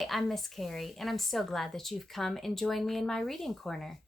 Hey, I'm Miss Carrie, and I'm so glad that you've come and joined me in my reading corner.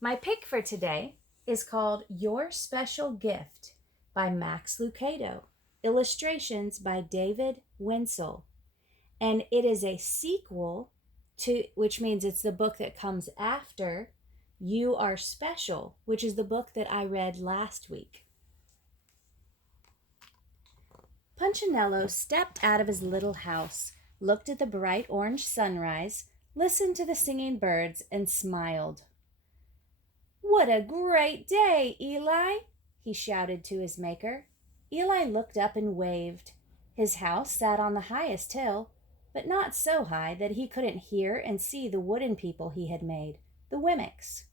My pick for today is called Your Special Gift by Max Lucado, illustrations by David Wenzel, and it is a sequel to, which means it's the book that comes after You Are Special, which is the book that I read last week. Punchinello stepped out of his little house, looked at the bright orange sunrise, listened to the singing birds, and smiled. "What a great day, Eli!" he shouted to his maker. Eli looked up and waved. His house sat on the highest hill, but not so high that he couldn't hear and see the wooden people he had made, the Wimmicks.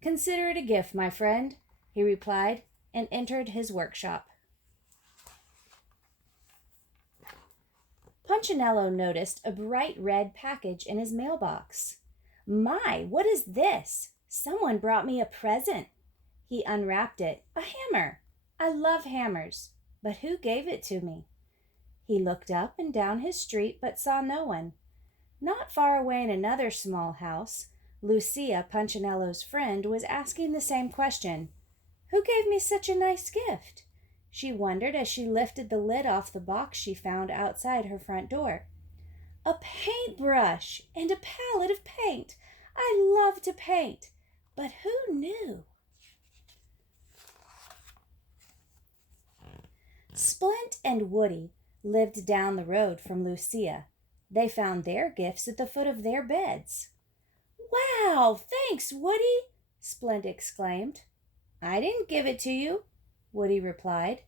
"Consider it a gift, my friend," he replied, and entered his workshop. Punchinello noticed a bright red package in his mailbox. "My, what is this? Someone brought me a present." He unwrapped it. A hammer. I love hammers. But who gave it to me? He looked up and down his street but saw no one. Not far away in another small house, Lucia, Punchinello's friend, was asking the same question. Who gave me such a nice gift? She wondered as she lifted the lid off the box she found outside her front door. A paintbrush and a palette of paint. I love to paint. But who knew? Splint and Woody lived down the road from Lucia. They found their gifts at the foot of their beds. "Wow, thanks, Woody!" Splint exclaimed. "I didn't give it to you," Woody replied.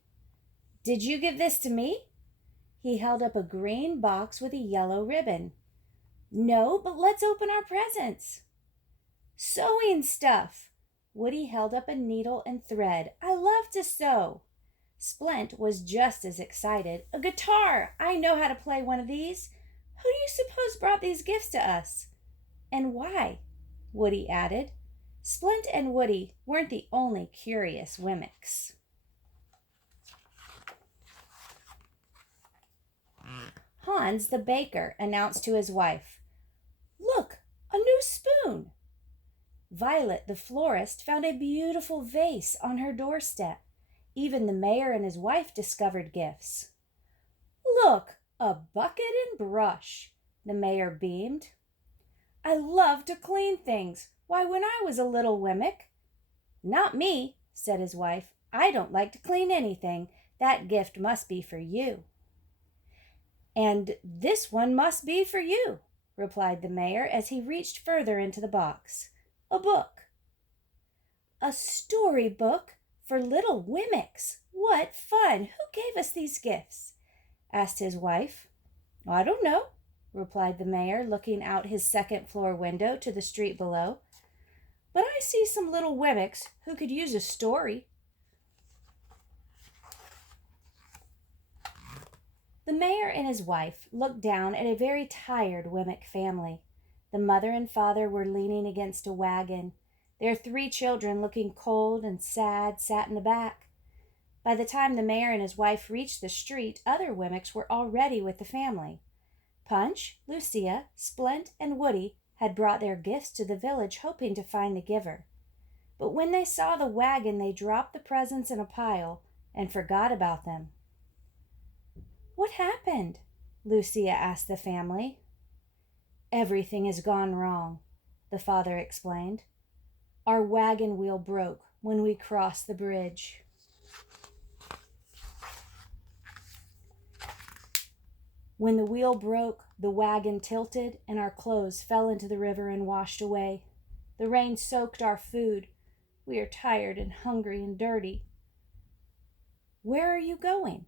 "Did you give this to me?" He held up a green box with a yellow ribbon. "No, but let's open our presents." "Sewing stuff." Woody held up a needle and thread. "I love to sew." Splint was just as excited. "A guitar! I know how to play one of these. Who do you suppose brought these gifts to us?" "And why?" Woody added. Splint and Woody weren't the only curious Wimmicks. Hans the baker announced to his wife, "Look, a new spoon." Violet the florist found a beautiful vase on her doorstep. Even the mayor and his wife discovered gifts. "Look, a bucket and brush," the mayor beamed. "I love to clean things. Why, when I was a little Wemmick—" "Not me," said his wife. "I don't like to clean anything. That gift must be for you." "And this one must be for you," replied the mayor as he reached further into the box. A book. "A story book for little Wimmicks. What fun! Who gave us these gifts?" asked his wife. "I don't know," replied the mayor, looking out his second-floor window to the street below. "But I see some little Wimmicks who could use a story." The mayor and his wife looked down at a very tired Wemmick family. The mother and father were leaning against a wagon. Their 3 children, looking cold and sad, sat in the back. By the time the mayor and his wife reached the street, other Wimmicks were already with the family. Punch, Lucia, Splint, and Woody had brought their gifts to the village, hoping to find the giver. But when they saw the wagon, they dropped the presents in a pile and forgot about them. "What happened?" Lucia asked the family. "Everything has gone wrong," the father explained. "Our wagon wheel broke when we crossed the bridge." "When the wheel broke, the wagon tilted and our clothes fell into the river and washed away. The rain soaked our food. We are tired and hungry and dirty." "Where are you going?"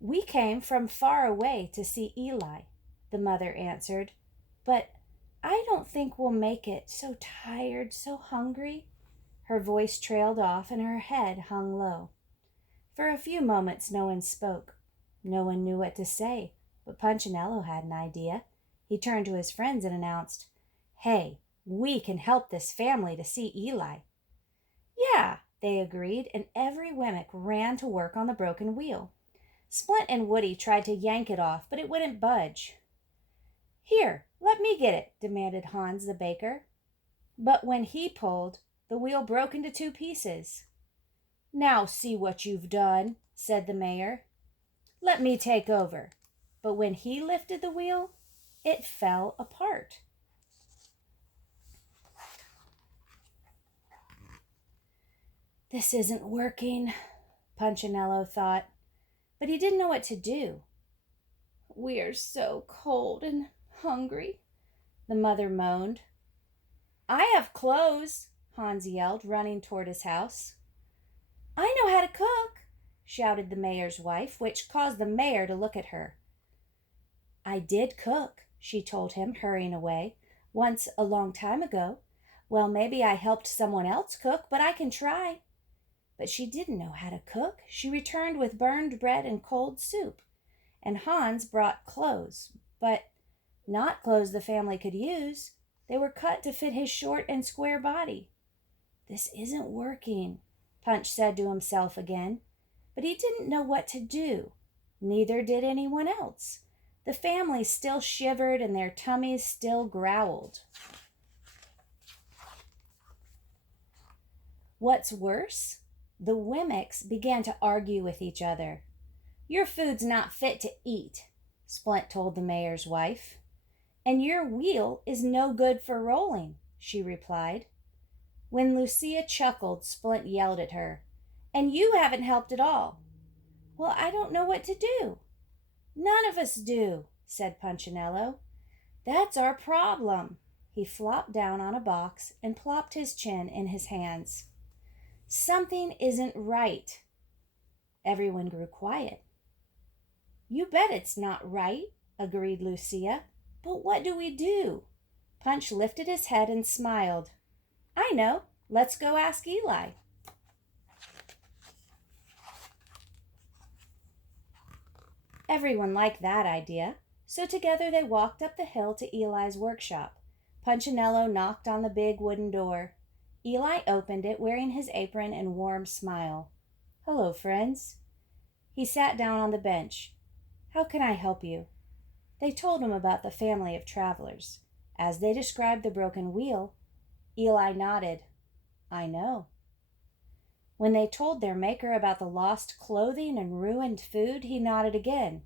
"We came from far away to see Eli," the mother answered. "But I don't think we'll make it. So tired, so hungry." Her voice trailed off and her head hung low. For a few moments no one spoke. No one knew what to say, but Punchinello had an idea. He turned to his friends and announced, "Hey, we can help this family to see Eli." "Yeah," they agreed, and every Wemmick ran to work on the broken wheel. Splint and Woody tried to yank it off, but it wouldn't budge. "Let me get it," demanded Hans the baker. But when he pulled, the wheel broke into two pieces. "Now see what you've done," said the mayor. "Let me take over." But when he lifted the wheel, it fell apart. "This isn't working," Punchinello thought, but he didn't know what to do. "We are so cold and hungry," the mother moaned. "I have clothes," Hans yelled, running toward his house. "I know how to cook," shouted the mayor's wife, which caused the mayor to look at her. "I did cook," she told him, hurrying away, "once a long time ago. Well, maybe I helped someone else cook, but I can try." But she didn't know how to cook. She returned with burned bread and cold soup. And Hans brought clothes, but not clothes the family could use. They were cut to fit his short and square body. "This isn't working," Punch said to himself again. But he didn't know what to do. Neither did anyone else. The family still shivered and their tummies still growled. What's worse, the Wemmicks began to argue with each other. "Your food's not fit to eat," Splint told the mayor's wife. "And your wheel is no good for rolling," she replied. When Lucia chuckled, Splint yelled at her, "And you haven't helped at all." "Well, I don't know what to do." "None of us do," said Punchinello. "That's our problem." He flopped down on a box and plopped his chin in his hands. "Something isn't right." Everyone grew quiet. "You bet it's not right," agreed Lucia. "But what do we do?" Punch lifted his head and smiled. "I know. Let's go ask Eli." Everyone liked that idea, so together they walked up the hill to Eli's workshop. Punchinello knocked on the big wooden door. Eli opened it, wearing his apron and warm smile. "Hello, friends." He sat down on the bench. "How can I help you?" They told him about the family of travelers. As they described the broken wheel, Eli nodded. "I know." When they told their maker about the lost clothing and ruined food, he nodded again.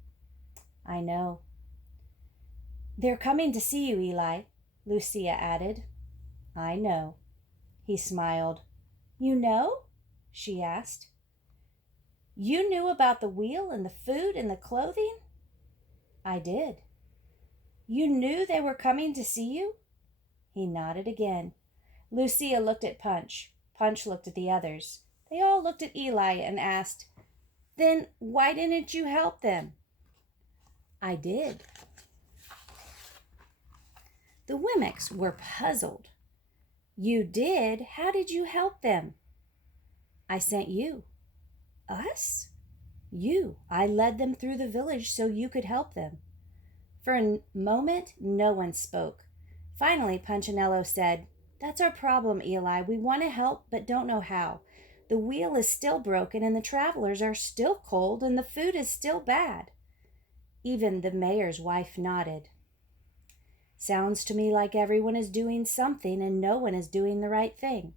"I know." "They're coming to see you, Eli," Lucia added. "I know." He smiled. "You know?" she asked. "You knew about the wheel and the food and the clothing?" "I did." "You knew they were coming to see you?" He nodded again. Lucia looked at Punch. Punch looked at the others. They all looked at Eli and asked, "Then why didn't you help them?" "I did." The Wemmicks were puzzled. "You did? How did you help them?" "I sent you." "Us?" "You. I led them through the village so you could help them." For a moment, no one spoke. Finally, Punchinello said, "That's our problem, Eli. We want to help, but don't know how. The wheel is still broken, and the travelers are still cold, and the food is still bad." Even the mayor's wife nodded. "Sounds to me like everyone is doing something and no one is doing the right thing,"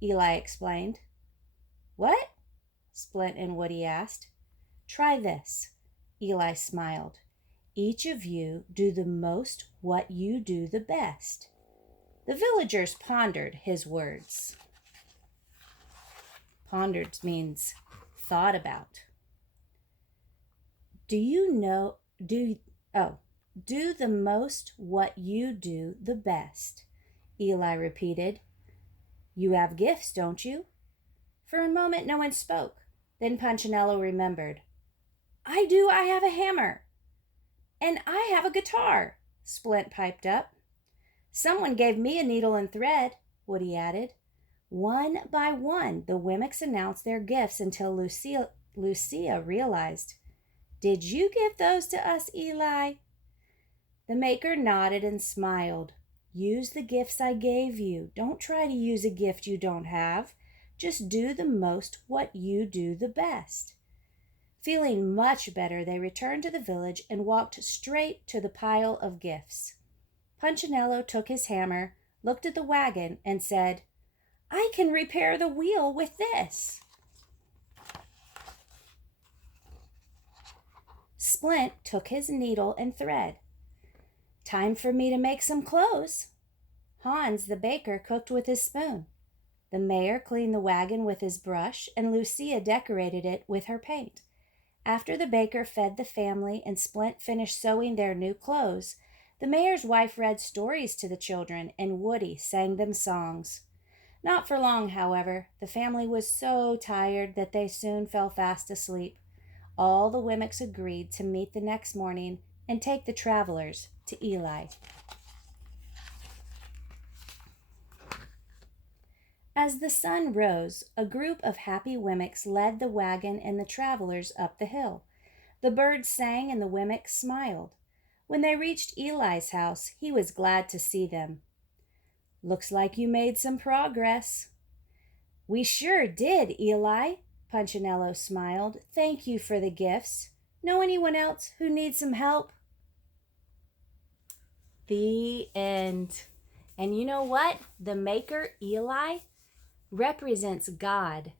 Eli explained. "What?" Splint and Woody asked. "Try this." Eli smiled. "Each of you do the most what you do the best." The villagers pondered his words. Pondered means thought about. Do the most what you do the best," Eli repeated. "You have gifts, don't you?" For a moment no one spoke. Then Punchinello remembered. "I do. I have a hammer." "And I have a guitar," Splint piped up. "Someone gave me a needle and thread," Woody added. One by one, the Wemmicks announced their gifts until Lucia realized. "Did you give those to us, Eli?" The maker nodded and smiled. "Use the gifts I gave you. Don't try to use a gift you don't have. Just do the most what you do the best." Feeling much better, they returned to the village and walked straight to the pile of gifts. Punchinello took his hammer, looked at the wagon, and said, "I can repair the wheel with this." Splint took his needle and thread. "Time for me to make some clothes." Hans the baker cooked with his spoon. The mayor cleaned the wagon with his brush, and Lucia decorated it with her paint. After the baker fed the family and Splint finished sewing their new clothes, the mayor's wife read stories to the children, and Woody sang them songs. Not for long, however. The family was so tired that they soon fell fast asleep. All the Wemmicks agreed to meet the next morning and take the travelers to Eli. As the sun rose, a group of happy Wemmicks led the wagon and the travelers up the hill. The birds sang and the Wemmicks smiled. When they reached Eli's house, he was glad to see them. "Looks like you made some progress." "We sure did, Eli," Punchinello smiled. "Thank you for the gifts. Know anyone else who needs some help?" The end. And you know what? The maker, Eli, represents God.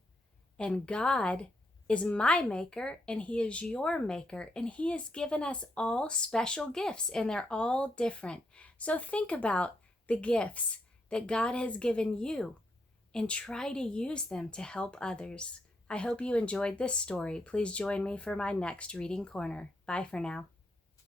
And God is my maker, and he is your maker, and he has given us all special gifts, and they're all different. So think about the gifts that God has given you and try to use them to help others. I hope you enjoyed this story. Please join me for my next reading corner. Bye for now.